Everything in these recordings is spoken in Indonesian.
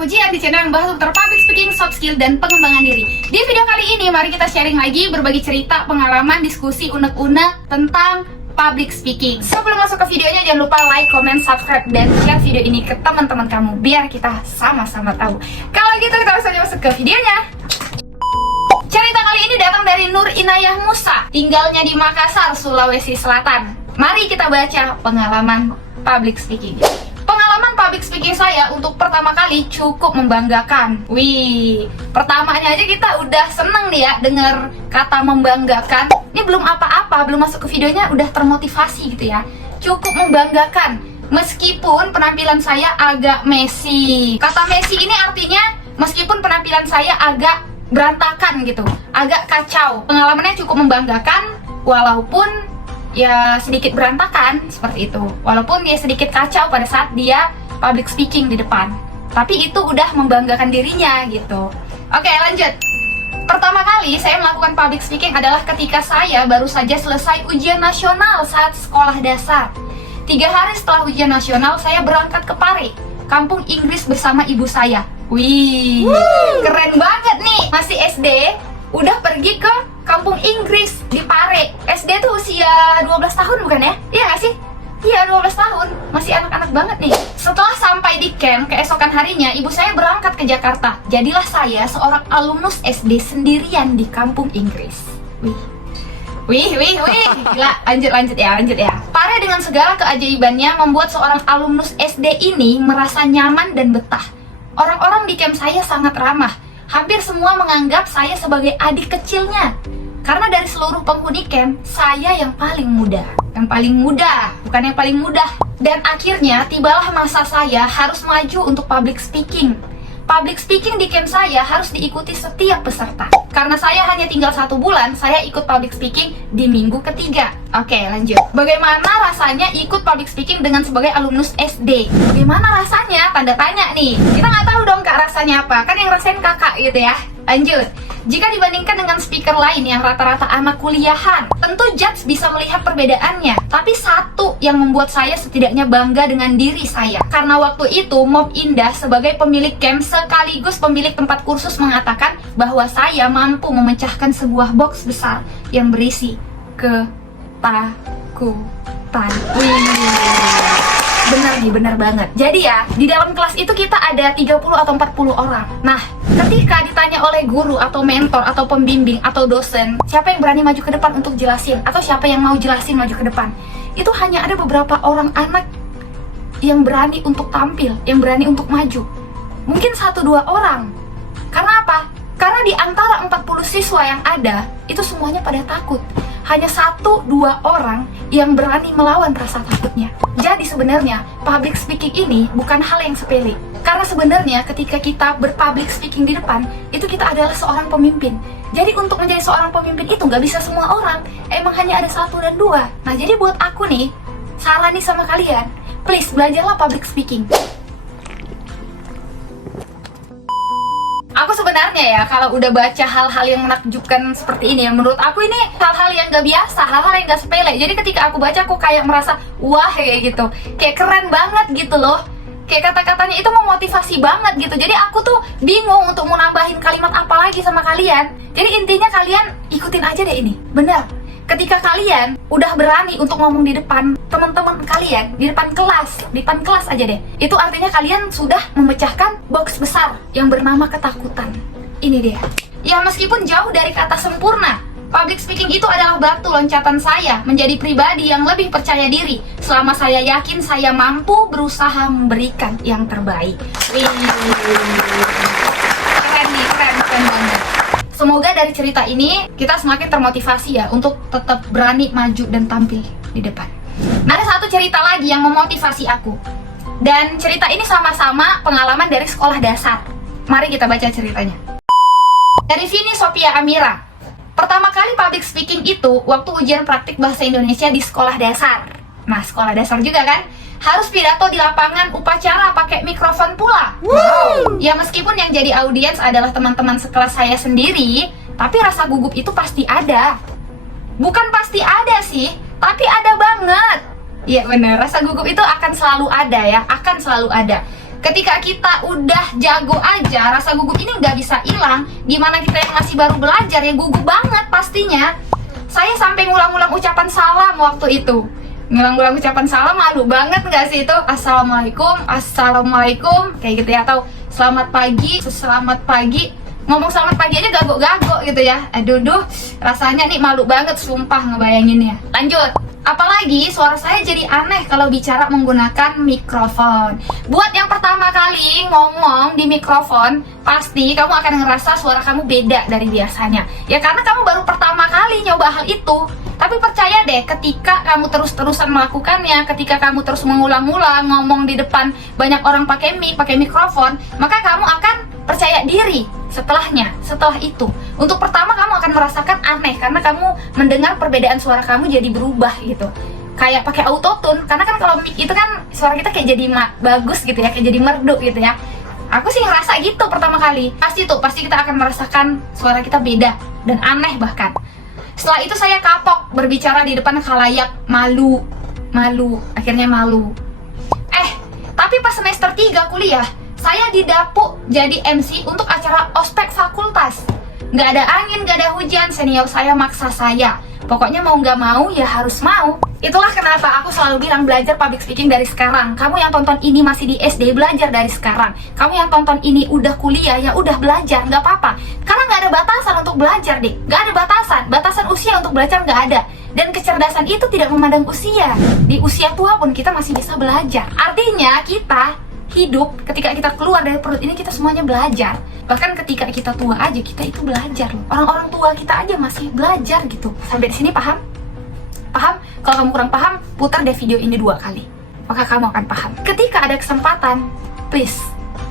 aku Jian di channel yang bahas seputar public speaking, soft skill, dan pengembangan diri. Di video kali ini, mari kita sharing lagi berbagi cerita, pengalaman, diskusi, unek-unek tentang public speaking. Sebelum masuk ke videonya, jangan lupa like, comment, subscribe, dan share video ini ke teman-teman kamu biar kita sama-sama tahu. Kalau gitu, kita langsung aja masuk ke videonya. Cerita kali ini datang dari Nur Inayah Musa, tinggalnya di Makassar, Sulawesi Selatan. Mari kita baca pengalaman public speaking. Pengalaman public speaking saya untuk pertama kali cukup membanggakan. Wih, pertamanya aja kita udah seneng nih ya dengar kata membanggakan. Ini belum apa-apa, belum masuk ke videonya udah termotivasi gitu ya. Cukup membanggakan, meskipun penampilan saya agak messy. Kata messy ini artinya meskipun penampilan saya agak berantakan gitu, agak kacau. Pengalamannya cukup membanggakan, walaupun ya sedikit berantakan seperti itu, walaupun dia sedikit kacau pada saat dia public speaking di depan, tapi itu udah membanggakan dirinya gitu. Oke, lanjut. Pertama kali saya melakukan public speaking adalah ketika saya baru saja selesai ujian nasional saat sekolah dasar. 3 hari setelah ujian nasional, saya berangkat ke Pare, kampung Inggris bersama ibu saya. Wih, keren banget nih, masih SD udah pergi ke kampung Inggris di Pare. SD tuh usia 12 tahun bukan ya? Iya gak sih? Iya, 12 tahun. Masih anak-anak banget nih. Setelah sampai di camp, keesokan harinya ibu saya berangkat ke Jakarta. Jadilah saya seorang alumnus SD sendirian di kampung Inggris. Wih. Gila, lanjut ya. Pare dengan segala keajaibannya membuat seorang alumnus SD ini merasa nyaman dan betah. Orang-orang di camp saya sangat ramah. Hampir semua menganggap saya sebagai adik kecilnya. Karena dari seluruh penghuni camp, saya yang paling muda. Yang paling muda, bukan yang paling mudah. Dan akhirnya, tibalah masa saya harus maju untuk public speaking. Public speaking di camp saya harus diikuti setiap peserta. Karena saya hanya tinggal 1 bulan, saya ikut public speaking di minggu ketiga. Oke, lanjut. Bagaimana rasanya ikut public speaking dengan sebagai alumnus SD? Bagaimana rasanya? Tanda tanya nih. Kita nggak tahu dong kak rasanya apa. Kan yang rasain kakak gitu ya. Lanjut. Jika dibandingkan dengan speaker lain yang rata-rata anak kuliahan, tentu judge bisa melihat perbedaannya. Tapi satu yang membuat saya setidaknya bangga dengan diri saya. Karena waktu itu Mom Indah sebagai pemilik camp sekaligus pemilik tempat kursus mengatakan bahwa saya mampu memecahkan sebuah box besar yang berisi ketakutan. Bener banget. Jadi ya, di dalam kelas itu kita ada 30 atau 40 orang. Nah, ketika ditanya oleh guru atau mentor atau pembimbing atau dosen, siapa yang berani maju ke depan untuk jelasin, atau siapa yang mau jelasin maju ke depan, itu hanya ada beberapa orang anak yang berani untuk tampil, yang berani untuk maju. Mungkin 1-2 orang. Karena apa? Karena di antara 40 siswa yang ada, itu semuanya pada takut. Hanya 1-2 orang yang berani melawan rasa takutnya. Jadi sebenarnya public speaking ini bukan hal yang sepele. Karena sebenarnya ketika kita berpublic speaking di depan, itu kita adalah seorang pemimpin. Jadi untuk menjadi seorang pemimpin itu nggak bisa semua orang. Emang hanya ada 1 dan 2. Nah jadi buat aku nih, saran nih sama kalian, please belajarlah public speaking. Aku sebenarnya ya, kalau udah baca hal-hal yang menakjubkan seperti ini ya, menurut aku ini hal-hal yang gak biasa, hal-hal yang gak sepele. Jadi ketika aku baca, aku kayak merasa wah kayak gitu, kayak keren banget gitu loh. Kayak kata-katanya itu memotivasi banget gitu. Jadi aku tuh bingung untuk mau nambahin kalimat apa lagi sama kalian. Jadi intinya kalian ikutin aja deh ini. Bener, ketika kalian udah berani untuk ngomong di depan teman-teman kalian, di depan kelas aja deh, itu artinya kalian sudah memecahkan box besar yang bernama ketakutan. Ini dia. Ya meskipun jauh dari kata sempurna, public speaking itu adalah batu loncatan saya menjadi pribadi yang lebih percaya diri selama saya yakin saya mampu berusaha memberikan yang terbaik. Keren banget. Semoga dari cerita ini kita semakin termotivasi ya untuk tetap berani maju dan tampil di depan. Ada satu cerita lagi yang memotivasi aku. Dan cerita ini sama-sama pengalaman dari sekolah dasar. Mari kita baca ceritanya. Dari sini Sophia Amira. Pertama kali public speaking itu waktu ujian praktik bahasa Indonesia di sekolah dasar. Nah, sekolah dasar juga kan? Harus pidato di lapangan upacara pakai mikrofon pula. Ya meskipun yang jadi audiens adalah teman-teman sekelas saya sendiri, tapi rasa gugup itu pasti ada. Bukan pasti ada sih, tapi ada banget. Iya bener, rasa gugup itu akan selalu ada ya, akan selalu ada. Ketika kita udah jago aja, rasa gugup ini nggak bisa hilang. Gimana kita yang masih baru belajar, ya gugup banget pastinya. Saya sampai ngulang-ngulang ucapan salam waktu itu. Ngulang-ngulang ucapan salam, malu banget nggak sih itu? Assalamualaikum, assalamualaikum, kayak gitu ya. Atau selamat pagi. Ngomong selamat pagi aja gagok-gagok gitu ya. Aduh, rasanya nih malu banget, sumpah ngebayanginnya. Lanjut. Apalagi suara saya jadi aneh kalau bicara menggunakan mikrofon. Buat yang pertama kali ngomong di mikrofon, pasti kamu akan ngerasa suara kamu beda dari biasanya. Ya karena kamu baru pertama kali nyoba hal itu. Tapi percaya deh, ketika kamu terus-terusan melakukannya, ketika kamu terus mengulang-ulang ngomong di depan banyak orang pakai mikrofon, maka kamu akan percaya diri setelah itu. Untuk pertama kamu akan merasakan aneh karena kamu mendengar perbedaan suara kamu jadi berubah gitu. Kayak pakai autotune, karena kan kalau mic itu kan suara kita kayak jadi bagus gitu ya, kayak jadi merdu gitu ya. Aku sih ngerasa gitu pertama kali. Pasti kita akan merasakan suara kita beda dan aneh bahkan. Setelah itu saya kapok berbicara di depan khalayak, malu, akhirnya malu. Tapi pas semester 3 kuliah, saya didapuk jadi MC untuk acara ospek fakultas. Nggak ada angin, nggak ada hujan, senior saya maksa saya. Pokoknya mau nggak mau ya harus mau. Itulah kenapa aku selalu bilang belajar public speaking dari sekarang. Kamu yang tonton ini masih di SD, belajar dari sekarang. Kamu yang tonton ini udah kuliah, ya udah belajar, nggak apa-apa. Karena nggak ada batasan untuk belajar deh. Nggak ada batasan usia untuk belajar nggak ada. Dan kecerdasan itu tidak memandang usia. Di usia tua pun kita masih bisa belajar. Artinya kita hidup, ketika kita keluar dari perut ini kita semuanya belajar. Bahkan ketika kita tua aja kita itu belajar loh. Orang-orang tua kita aja masih belajar gitu. Sampai di sini paham? Paham? Kalau kamu kurang paham, putar deh video ini 2 kali, maka kamu akan paham. Ketika ada kesempatan, please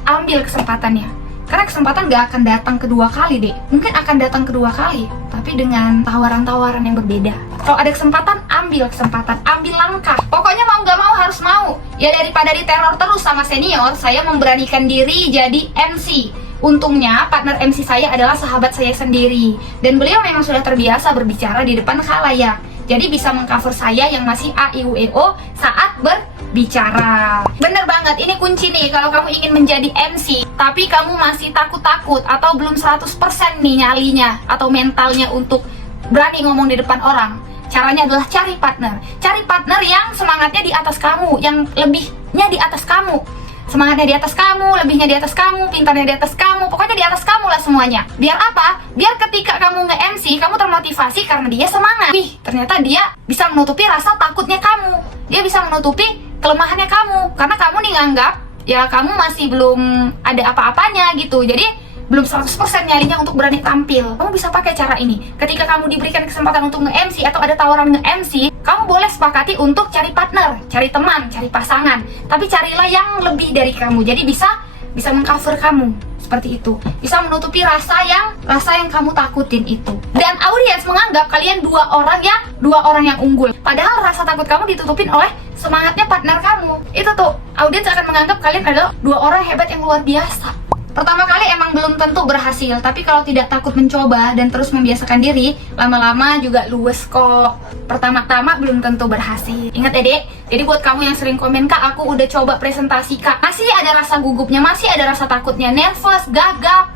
ambil kesempatannya. Karena kesempatan gak akan datang kedua kali deh. Mungkin akan datang kedua kali, tapi dengan tawaran-tawaran yang berbeda. Kalau ada kesempatan, ambil kesempatan, ambil langkah. Pokoknya mau gak mau harus mau. Ya daripada diteror terus sama senior, saya memberanikan diri jadi MC. Untungnya partner MC saya adalah sahabat saya sendiri. Dan beliau memang sudah terbiasa berbicara di depan khalayak. Jadi bisa mengcover saya yang masih A, I, U, E, O saat berbicara. Bener banget, ini kunci nih kalau kamu ingin menjadi MC tapi kamu masih takut-takut atau belum 100% nih nyalinya atau mentalnya untuk berani ngomong di depan orang. Caranya adalah cari partner. Cari partner yang semangatnya di atas kamu, yang lebihnya di atas kamu. Semangatnya di atas kamu, lebihnya di atas kamu, pintarnya di atas kamu, pokoknya di atas kamu lah semuanya. Biar apa? Biar ketika kamu nge-MC, kamu termotivasi karena dia semangat. Wih, ternyata dia bisa menutupi rasa takutnya kamu. Dia bisa menutupi kelemahannya kamu. Karena kamu nih nganggap, ya kamu masih belum ada apa-apanya gitu. Jadi, belum 100% nyalinya untuk berani tampil. Kamu bisa pakai cara ini. Ketika kamu diberikan kesempatan untuk nge-MC atau ada tawaran nge-MC, kamu boleh sepakati untuk cari partner, cari teman, cari pasangan. Tapi carilah yang lebih dari kamu. Jadi bisa mengcover kamu seperti itu. Bisa menutupi rasa yang kamu takutin itu. Dan audiens menganggap kalian dua orang yang unggul. Padahal rasa takut kamu ditutupin oleh semangatnya partner kamu. Itu tuh, audiens akan menganggap kalian adalah 2 orang hebat yang luar biasa. Pertama kali emang belum tentu berhasil, tapi kalau tidak takut mencoba dan terus membiasakan diri, lama-lama juga luwes kok. Pertama-tama belum tentu berhasil. Ingat ya dek, jadi buat kamu yang sering komen, Kak aku udah coba presentasi Kak, masih ada rasa gugupnya, masih ada rasa takutnya, nervous, gagap,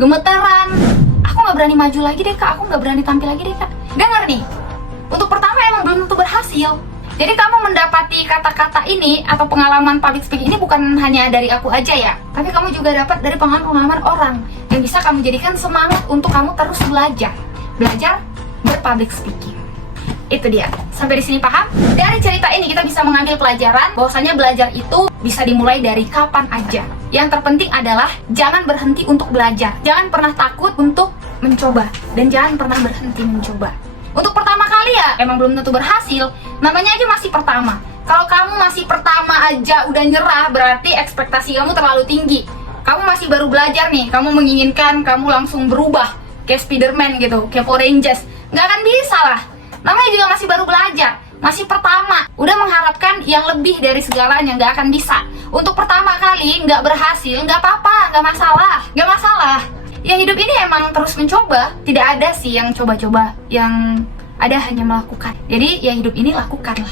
gemeteran. Aku gak berani maju lagi deh Kak, aku gak berani tampil lagi deh Kak. Dengar nih, untuk pertama emang belum tentu berhasil. Jadi kamu mendapati kata-kata ini atau pengalaman public speaking ini bukan hanya dari aku aja ya, tapi kamu juga dapat dari pengalaman-pengalaman orang yang bisa kamu jadikan semangat untuk kamu terus belajar berpublic speaking. Itu dia. Sampai di sini paham? Dari cerita ini kita bisa mengambil pelajaran bahwasanya belajar itu bisa dimulai dari kapan aja. Yang terpenting adalah jangan berhenti untuk belajar. Jangan pernah takut untuk mencoba dan jangan pernah berhenti mencoba. Untuk pertama kali ya emang belum tentu berhasil, namanya aja masih pertama. Kalau kamu masih pertama aja udah nyerah, berarti ekspektasi kamu terlalu tinggi. Kamu masih baru belajar nih, kamu menginginkan kamu langsung berubah kayak Spiderman gitu, kayak Power Rangers. Nggak akan bisa lah, namanya juga masih baru belajar, masih pertama. Udah mengharapkan yang lebih dari segalanya, nggak akan bisa. Untuk pertama kali nggak berhasil, nggak apa-apa, nggak masalah. Ya hidup ini emang terus mencoba. Tidak ada sih yang coba-coba, yang ada hanya melakukan. Jadi ya hidup ini lakukanlah.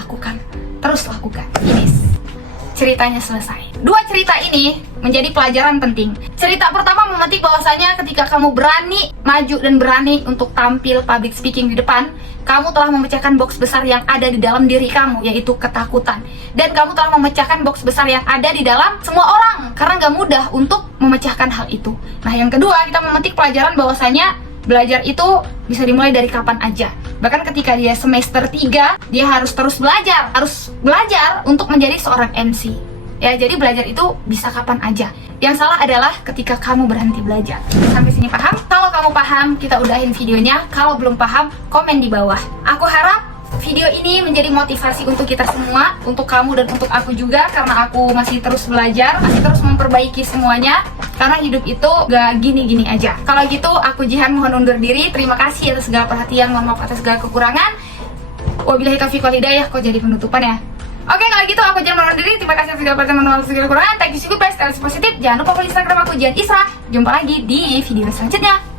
Lakukan, terus lakukan. Ini ceritanya selesai. Dua cerita ini menjadi pelajaran penting. Cerita pertama memetik bahwasanya ketika kamu berani maju dan berani untuk tampil public speaking di depan, kamu telah memecahkan box besar yang ada di dalam diri kamu, yaitu ketakutan. Dan kamu telah memecahkan box besar yang ada di dalam semua orang, karena gak mudah untuk memecahkan hal itu. Nah, yang kedua, kita memetik pelajaran bahwasanya belajar itu bisa dimulai dari kapan aja. Bahkan ketika dia semester 3, dia harus terus belajar. Harus belajar untuk menjadi seorang MC. Ya, jadi belajar itu bisa kapan aja. Yang salah adalah ketika kamu berhenti belajar. Sampai sini paham? Kalau kamu paham, kita udahin videonya. Kalau belum paham, komen di bawah. Aku harap video ini menjadi motivasi untuk kita semua, untuk kamu dan untuk aku juga, karena aku masih terus belajar, masih terus memperbaiki semuanya. Karena hidup itu gak gini-gini aja. Kalau gitu, aku Jihan mohon undur diri. Terima kasih atas segala perhatian, mohon maaf atas segala kekurangan. Wabillahi taufiq wal hidayah. Kok jadi penutupan ya? Oke, kalau gitu aku Jihan mohon undur diri. Terima kasih atas segala perhatian, mohon maaf atas segala kekurangan. Thank you, super best, positif. Jangan lupa follow Instagram aku Jihan Isra. Jumpa lagi di video selanjutnya.